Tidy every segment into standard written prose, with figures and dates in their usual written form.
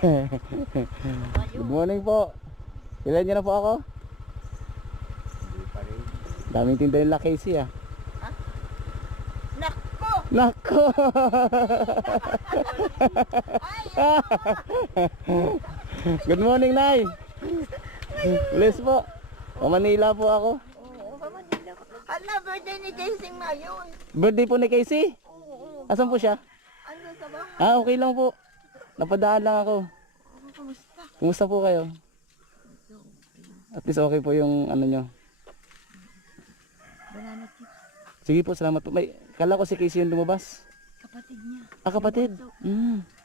Good morning po. Ilan niyo na po ako? Hindi pa rin. Daming tinda nila Casey ah. Nako! Nako! Good morning, Nay. Bless po. O Manila po ako. Oo, Manila ko. Hala, birthday ni Casey ngayon. Birthday po ni Casey? Oo. Asan po siya? Ano sa bahay? Ah, okay lang po. Napadaan lang ako. Kumusta? Kumusta po kayo? At least okay po yung ano nyo. Banana chips. Sige po, salamat po. May, kala ko si Casey yung lumabas. Kapatid niya. Ah, kapatid.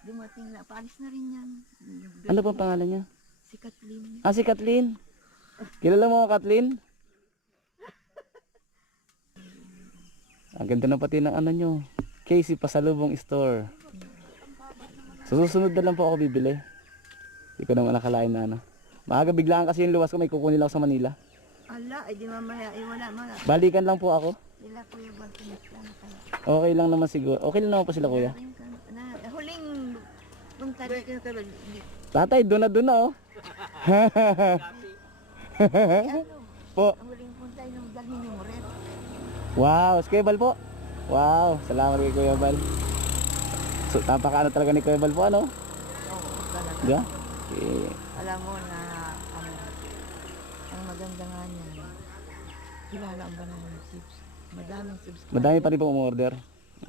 Dumating na. Paalis na rin yan. Ano pong pangalan niya? Si Kathleen. Ah, si Kathleen. Kilala mo Kathleen? Ang ganda na pati ng ano nyo. Casey Pasalubong Store. So, susunod na lang po ako bibili. Hindi ko naman nakalain na ano. Maaga biglaan kasi yung luwas ko, may kukunin lang ako sa Manila. Ala, ay di mamaya. Wala mga. Balikan lang po ako. Sila Kuya Bal, kumusta na kayo? Okay lang naman siguro. Okay lang naman po sila kuya. Huling punta dito ka ba? Tatay, doon na oh. Ano? Po. Ang huling punta yung dalhin yung red. Wow, si Kuya Bal po. Wow, salamat kay Kuya Bal. So, napakaano talaga ni Kuya Bal po, ano? Oo, talaga. Diba? Okay. Alam mo na ano, ang maganda nga niyan, kilala ang banana chips. Madaming subscribers. Madami pa rin po umorder.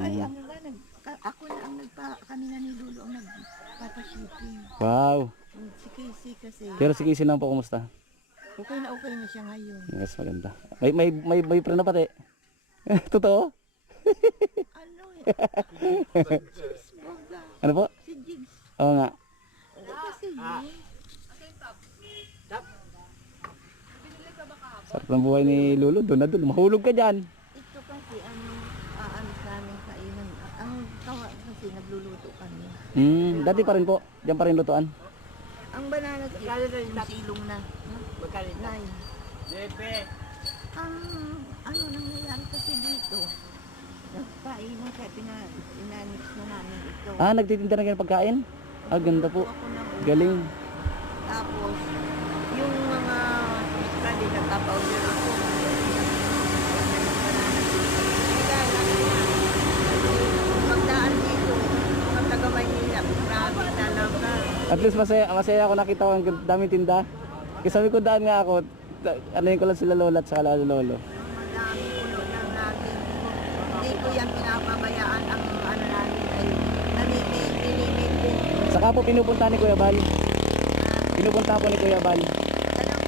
Ay, ano nga, ako na ang kami na ni Lulu ang nagpapashipping. Wow. Si Casey kasi, Pero si Casey naman po, kumusta? okay na siya ngayon. Yes, maganda. May boyfriend na pati. Totoo? Ano eh? Chips, boga. Ano po? Si Jigs. Oo nga. Kasi yun. Sarap ng buhay ni Lulu. Doon na doon. Mahulog ka dyan. Ito kasi ano sa aming kainan. Ang kawa kasi nagluluto kami. Dati pa rin po. Diyan pa rin lutuan. Ang banana chips, yung silong na. Nay. Ang ano nangyayari kasi dito, nagpainan kaya pinanix na namin ito. Ah, nagtitinda na kayo ng pagkain? Ah, ganda po. Ako ng una. Galing. Tapos, yung mga study na kapaulir ako. Pagdaan dito, mga taga Maynila, grabe talaga. At least masaya ako nakita ko ang daming tinda. Kasi sabi ko daan nga ako, ano ko lang sila lola at saka lolo. Madami puno ng natin. Hindi ko yan pinapabayaan ang ano namin ay nanimintin. Saka po pinupunta ni Kuya Bal. Pinupunta po ni Kuya Bal.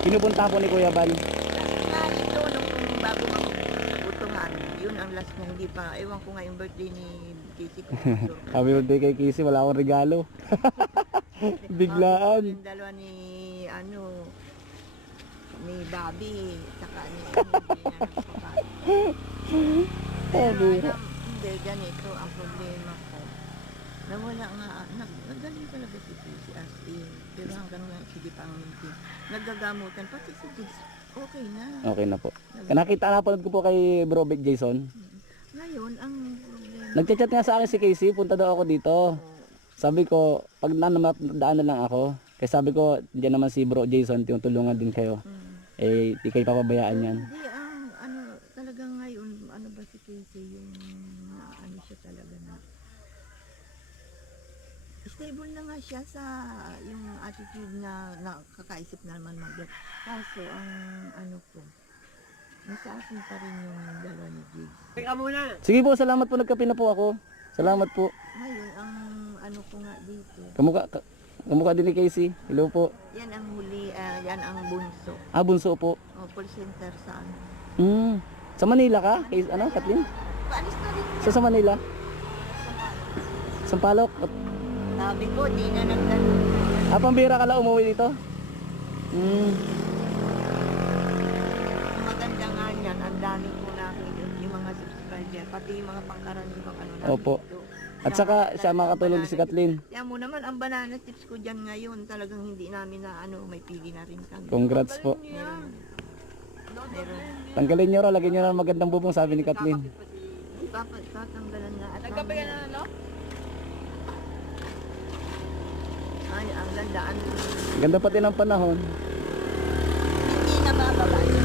Pinupunta po ni Kuya Bal. Na ito nung bago magbutungan, yun ang last na hindi pa. Ewan ko nga yung birthday ni Casey ko. Happy birthday kay Casey, wala akong regalo. Biglaan. Yung dalawa ni ano ni Bobby saka ni hindi ganito ang problema ko. Nawala nga, nagaling talaga si Casey as in. Pero hanggang nga, sige pang mintin. Naggagamutan, pati si Jigs, okay na. Okay na po. Napanood ko po kay Bro Big Jason. Ngayon, ang problema. Nagchat-chat nga sa akin si Casey, punta daw ako dito. Sabi ko, pag daan na lang ako. Kaya sabi ko, diyan naman si Bro Jason, tinutulungan din kayo. Eh, di kayo papabayaan yan. Hindi, ang ano, talaga ngayon, ano ba si Casey, yung ano siya talaga na. Stable na nga siya sa yung attitude na nakakaisip na naman mag-get. Kaso, ang ano ko, nasa akin pa rin yung dalawa ni Jigs. Teka muna. Sige po, salamat po. Nagkape na po ako. Salamat po. Ngayon, ang ano ko nga dito, Kamukha din ni Casey. Hello po. yan ang huli, yan ang bunso. Ah, bunso po. O, call center sa ano. Sa Manila ka? Ano, Kathleen? Paalis na rin niya. Sa Manila? Sampalok? Sabi ko, di na nagtanong. Ah, pambira ka lang umuwi dito? Maganda nga yan, ang dami ko nakikita yung mga subscriber, pati yung mga pangkaraniwang ano namin Opo. dito. At saka siya makatulong din si Kathleen. Yan mo naman, ang banana tips ko dyan ngayon, talagang hindi namin na ano, may pili na rin kami. Congrats po. Meron. Tanggalin nyo raw, lagyan nyo ng magandang bubong, sabi ni Kathleen. Tatanggalan na. At Nagkape ka na, no? Ay, ang ganda. Ganda pati ng panahon. Hindi na bababa yun.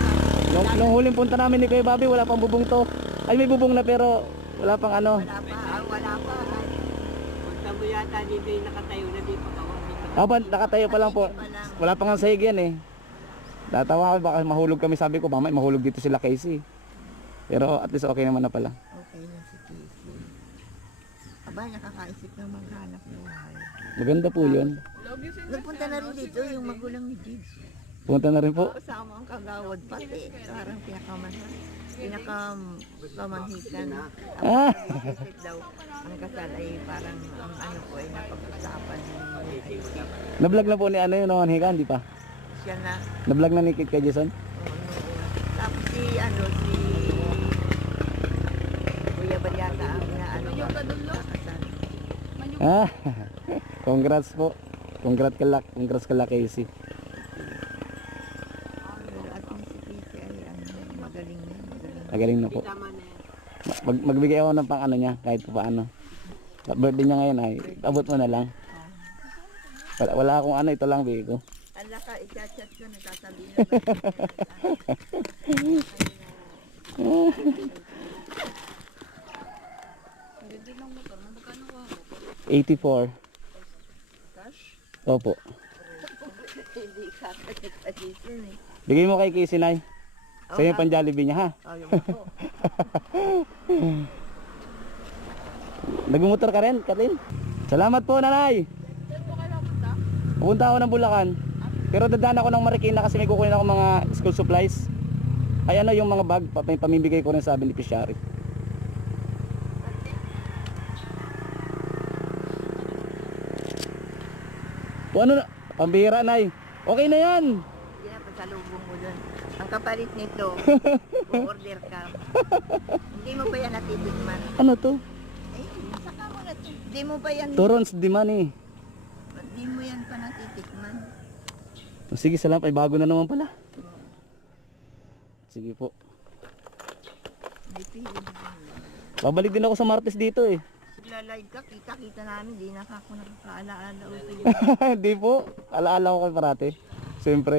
Nung huling punta namin ni Kuya Bobby, wala pang bubong to. Ay, may bubong na pero wala pang ano. Wala pa, wala pa. Punta mo yata dito yung nakatayo na di pa kawan. Aba, nakatayo pa lang po. Wala pang ang sahig yan eh. Natawa ako, baka mahulog kami, sabi ko, mamay mahulog dito sila Casey. Pero at least okay naman na pala. Okay na si Casey. Aba, nakakaisip ng maghanap buhay. Maganda po yun. Nagpunta na rin dito yung magulang ni Jigs. Punta na rin po. Kasama ang kagawad pati. Parang pinakamanhikan. Ah. Isip daw, ang kasal ay parang ang ano po ay napag-usapan ni Nablog na po ni ano yun, no, Higa, hindi pa. siya na. Nablog na ni Kit kay Jason. Tapos si Kuya Balyata ang inaano ba? Kakasal. Ah, congrats po. Congrats kala Casey. Pero at yung si Casey ay magaling na. Magaling na po. Tama na yan. Magbigay ako ng pang ano niya, kahit pa paano. Birthday niya ngayon ay, abot mo na lang. Wala akong ano, ito lang bigay ko. Ala ka, i-chat ko, nagsasabihin na ba? 84. Cash? Opo. Hindi ka nagpa-Jason eh. Bigay mo kay Casey, Nay. Sa'yo yung pan-Jollibee niya, ha? Ayaw mo po. Nagmumotor ka rin, Kathleen? Salamat po, Nanay. Pupunta ako ng Bulacan. Pero dadaan ako ng Marikina kasi may kukunin ako mga school supplies. Ay ano yung mga bag, pamimigay ko rin sa beneficiary. O ano na? Pambihira, Nay. Okay na yan. Hindi na, pasalubong mo dun. Ang kapalit nito, order ka. Hindi mo pa yan natitikman. Ano to? Eh, saka mo natin. Hindi mo pa yan, Turons di money. hindi mo yan pa natitikman. Sige, salamat. Ay, bago na naman pala. Sige po. Hindi pili mo yan. Babalik din ako sa Martes dito eh. Nagla-live ka, kita-kita namin, di na ako nakakaalaala o sa'yo. Hindi po. Alaala ko kayo parati. Siyempre.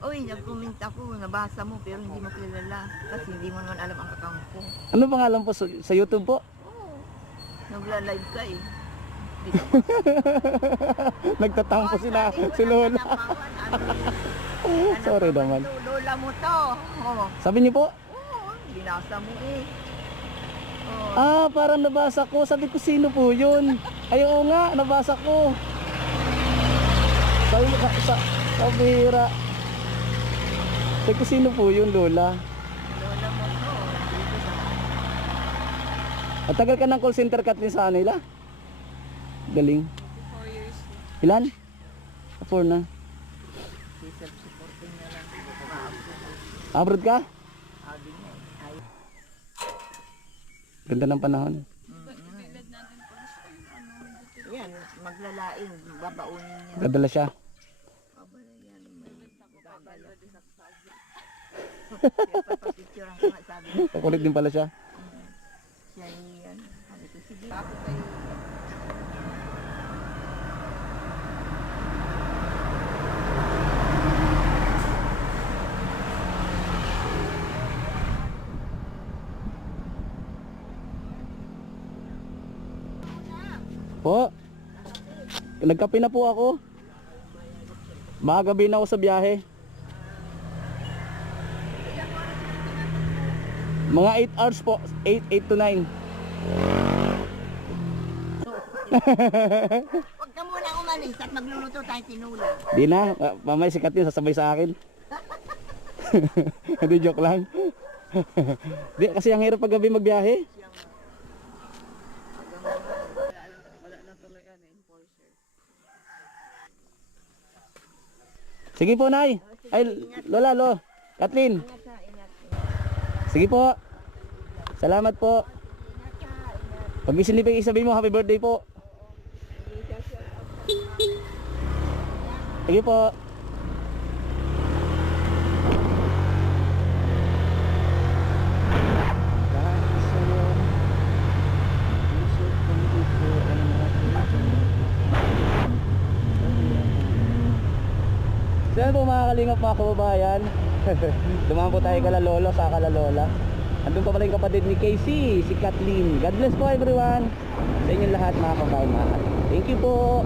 Uy, nag-comment ako, nabasa mo pero hindi mo kilala. Kasi hindi mo naman alam ang account ko. Ano pangalan po sa YouTube po? Oo. Nagla-live ka eh. Di ka Nagtatampo si Lola. Sorry naman. Lola mo to. Oo. Sabi niyo po? Oo, binasa mo eh. Oo. Ah, parang nabasa ko. Sabi ko, sino po yun? Ay, oo nga, nabasa ko. Sabi ko, sa bihira. Sabi ko, sino po yun, Lola? Lola mo to. Dito sa At tagal ka ng call center, Kathleen, sa nila? Galing. 4 years. Ilan? 4 na. self-supporting na lang. Maabot. Abroad ka? Sabi niya eh. Ay, Ganda ng panahon. yan, maglalaing, babaunin niya. Dadala siya. Babala yan, babala. Papapicture ang mga sabi niya. Kukulit din pala siya. Siya yan. Sabi ko, sige. Ako kayo. Po. Nagkape na po ako. Baka gabi na ako sa biyahe. Mga 8 hours po. 8 to 9. Huwag ka muna umalis at magluluto tayo tinula. Di na. Mamaya si Kathleen sasabay sa akin. Hindi, joke lang. Di, kasi ang hirap pag gabi magbiyahe. Sige po, Nay. Ay, Lola, Kathleen. Ingat ka, ingat. Sige po. Salamat po. Pag isinipig, isabihin mo, happy birthday po. Sige po. So yan po mga kalingap, mga kababayan. Dumaan po tayo kala lolo sa kala lola. Andun pa pala yung kapatid ni Casey, si Kathleen. God bless po everyone. Sa inyong lahat mga kababayan. Thank you po.